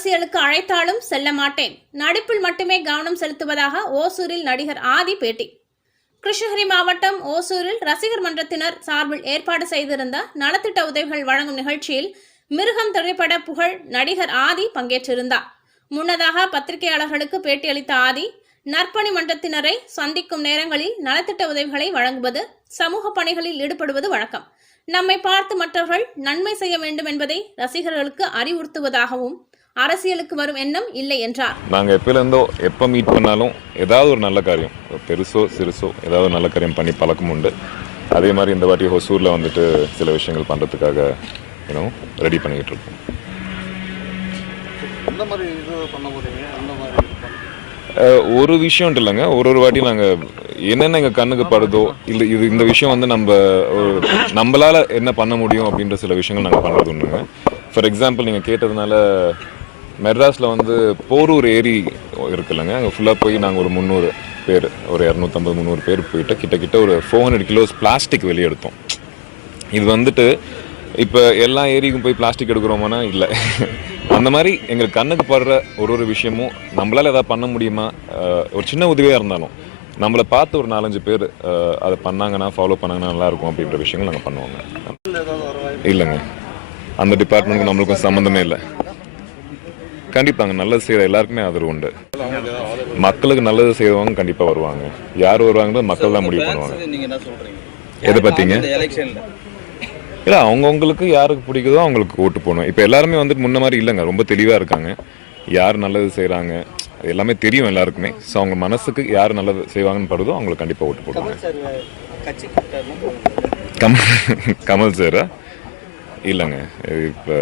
அரசியலுக்கு அழைத்தாலும் செல்ல மாட்டேன். நடிப்பில் மட்டுமே கவனம் செலுத்துவதாக ஓசூரில் நடிகர் ஆதி பேட்டி. கிருஷ்ணகிரி மாவட்டம் ஓசூரில் ரசிகர் மன்றத்தினர் சார்பில் ஏற்பாடு செய்திருந்த நலத்திட்ட உதவிகள் வழங்கும் நிகழ்ச்சியில் மிருகம் திரைப்பட புகழ் நடிகர் ஆதி பங்கேற்றிருந்தார். முன்னதாக பத்திரிகையாளர்களுக்கு பேட்டியளித்த ஆதி நற்பணி மன்றத்தினரை சந்திக்கும் நேரங்களில் நலத்திட்ட உதவிகளை வழங்குவது சமூக பணிகளில் ஈடுபடுவது வழக்கம். நம்மை பார்த்து மற்றவர்கள் நன்மை செய்ய வேண்டும் என்பதை ரசிகர்களுக்கு அறிவுறுத்துவதாகவும் அரசியலுக்கு வரும் எண்ணம் இல்லை என்றார். நாங்கள் எப்போலேருந்தோ எப்போ மீட் பண்ணாலும் ஏதாவது ஒரு நல்ல காரியம் பெருசோ சிறுசோ ஏதாவது ஒரு நல்ல காரியம் பண்ணி பழக்கம் உண்டு. அதே மாதிரி இந்த வாட்டி ஹொசூரில் வந்துட்டு சில விஷயங்கள் பண்ணுறதுக்காக யூனோ ரெடி பண்ணிக்கிட்டு இருக்கோம். ஒரு விஷயம் இல்லைங்க. ஒரு ஒரு வாட்டி நாங்கள் என்னென்ன எங்கள் கண்ணுக்கு படுதோ இல்லை இது இந்த விஷயம் வந்து நம்ம ஒரு நம்மளால் என்ன பண்ண முடியும் அப்படின்ற சில விஷயங்கள் நாங்கள் பண்ணுறது உண்டுங்க. ஃபார் எக்ஸாம்பிள் நீங்கள் கேட்டதுனால மெட்ராஸில் வந்து போரூர் ஏரி இருக்குல்லங்க. அங்கே ஃபுல்லாக போய் நாங்கள் ஒரு முந்நூறு பேர் ஒரு இரநூத்தம்பது முந்நூறு பேர் போயிட்டு கிட்ட கிட்ட ஒரு ஃபோர் ஹண்ட்ரட் கிலோஸ் பிளாஸ்டிக் வெளியே எடுத்தோம். இது வந்துட்டு இப்போ எல்லா ஏரிக்கும் போய் பிளாஸ்டிக் எடுக்கிறோமானா? இல்லை. அந்த மாதிரி எங்களுக்கு கண்ணுக்கு படுற ஒரு ஒரு விஷயமும் நம்மளால் எதாவது பண்ண முடியுமா? ஒரு சின்ன உதவியாக இருந்தாலும் நம்மளை பார்த்து ஒரு நாலஞ்சு பேர் அதை பண்ணாங்கன்னா ஃபாலோ பண்ணாங்கன்னா நல்லாயிருக்கும் அப்படின்ற விஷயங்கள் நாங்கள் பண்ணுவோங்க. இல்லைங்க. அந்த டிபார்ட்மெண்ட்டுக்கு நம்மளுக்கும் சம்மந்தமே இல்லை. கண்டிப்பாங்க நல்லது செய்கிற எல்லாருக்குமே ஆதரவு உண்டு. மக்களுக்கு நல்லது செய்கிறவங்க கண்டிப்பாக வருவாங்க. யார் வருவாங்களோ மக்கள் தான் முடிவு பண்ணுவாங்க. எதை பார்த்தீங்க இல்லை அவங்கவுங்களுக்கு யாருக்கு பிடிக்குதோ அவங்களுக்கு ஓட்டு போடணும். இப்போ எல்லாருமே வந்துட்டு முன்ன மாதிரி இல்லைங்க ரொம்ப தெளிவாக இருக்காங்க. யார் நல்லது செய்கிறாங்க எல்லாமே தெரியும் எல்லாருக்குமே. ஸோ அவங்க மனசுக்கு யார் நல்லது செய்வாங்கன்னு படுதோ அவங்களுக்கு கண்டிப்பாக ஓட்டு போடுவாங்க. கமல் சாரா? இல்லைங்க. இப்போ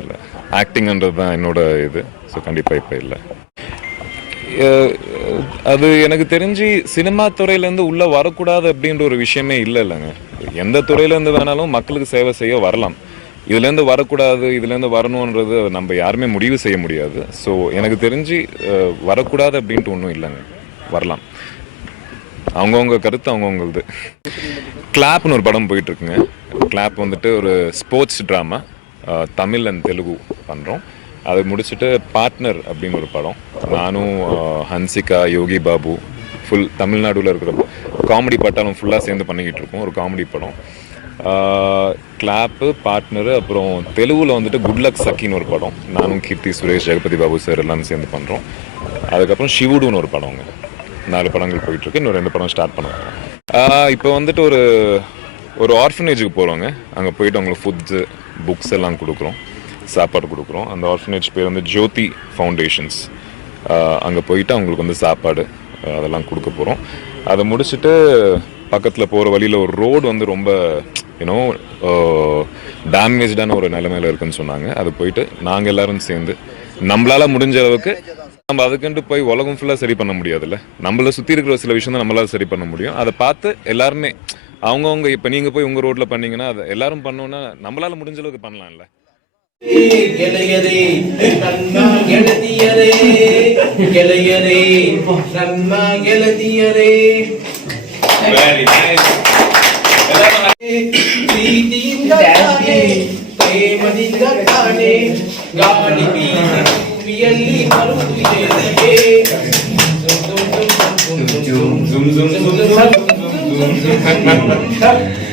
இல்லை. ஆக்டிங்கன்றது தான் என்னோட இது. ஸோ கண்டிப்பாக இப்போ இல்லை. அது எனக்கு தெரிஞ்சு சினிமா துறையிலேருந்து உள்ளே வரக்கூடாது அப்படின்ற ஒரு விஷயமே இல்லை இல்லைங்க. எந்த துறையிலேருந்து வேணாலும் மக்களுக்கு சேவை செய்ய வரலாம். இதுலேருந்து வரக்கூடாது இதுலேருந்து வரணுன்றது அதை நம்ம யாருமே முடிவு செய்ய முடியாது. ஸோ எனக்கு தெரிஞ்சு வரக்கூடாது அப்படின்ட்டு ஒன்றும் இல்லைங்க. வரலாம். அவங்கவுங்க கருத்து அவங்கவுங்களது. கிளாப்னு ஒரு படம் போயிட்டு இருக்குங்க கிளாப் வந்துட்டு ஒரு sports drama Tamil and Telugu பண்ணுறோம் அது முடிச்சுட்டு பார்ட்னர் அப்படின்னு ஒரு படம். நானும் ஹன்சிகா யோகி பாபு ஃபுல் தமிழ்நாடுல இருக்கிற காமெடி பட்டாலும் ஃபுல்லாக சேர்ந்து பண்ணிக்கிட்டு இருக்கோம் ஒரு காமெடி படம். கிளாப்பு பார்ட்னரு அப்புறம் தெலுங்கில் வந்துட்டு குட் லக் சக்கின்னு ஒரு படம். நானும் கீர்த்தி சுரேஷ் ஜெகபதி பாபு சார் எல்லாமே சேர்ந்து பண்ணுறோம் அதுக்கப்புறம் ஷிவுடுன்னு ஒரு படங்க நாலு படங்கள் போயிட்டு இருக்கு இன்னும் ரெண்டு படம் ஸ்டார்ட் பண்ணுவோம். இப்போ வந்துட்டு ஒரு ஒரு ஆர்ஃபனேஜுக்கு போகிறோங்க அங்கே போயிட்டு அவங்களுக்கு ஃபுட்ஸு புக்ஸ் எல்லாம் கொடுக்குறோம். சாப்பாடு கொடுக்குறோம். அந்த ஆர்ஃபனேஜ் பேர் வந்து ஜோதி ஃபவுண்டேஷன்ஸ் அங்கே போயிட்டு அவங்களுக்கு வந்து சாப்பாடு அதெல்லாம் கொடுக்க போகிறோம் அதை முடிச்சுட்டு பக்கத்தில் போகிற வழியில் ஒரு ரோடு வந்து ரொம்ப யூனோ டேமேஜான ஒரு நிலைமையில் இருக்குன்னு சொன்னாங்க. அது போயிட்டு நாங்கள் எல்லாரும் சேர்ந்து நம்மளால் முடிஞ்ச அளவுக்கு நம்ம அதுக்குன்ட்டு போய் உலகம் ஃபுல்லாக சரி பண்ண முடியாதுல்ல? நம்மளை சுற்றி இருக்கிற சில விஷயம் தான் நம்மளால் சரி பண்ண முடியும். அதை பார்த்து எல்லாருமே அவங்கவுங்க இப்போ நீங்கள் போய் உங்கள் ரோட்டில் பண்ணீங்கன்னா அதை எல்லாரும் பண்ணோன்னா நம்மளால் முடிஞ்ச அளவுக்கு பண்ணலாம்ல? காணி ನನ್ನ ಗೆಳತಿಯರೇ ಗೆಳೆಯರೇ ನನ್ನ ಗೆಳತಿಯರೇ ಪ್ರೀತಿಯಿಂದ ಕಾಣೆ ಪ್ರೇಮದಿಂದ ಕಾಣೆ ಗಾಳಿ ಬೀಸಿ ಭೂಮಿಯಲ್ಲಿ ಬರುತ್ತಿದೆ zoom zoom zoom zoom zoom zoom zoom zoom zoom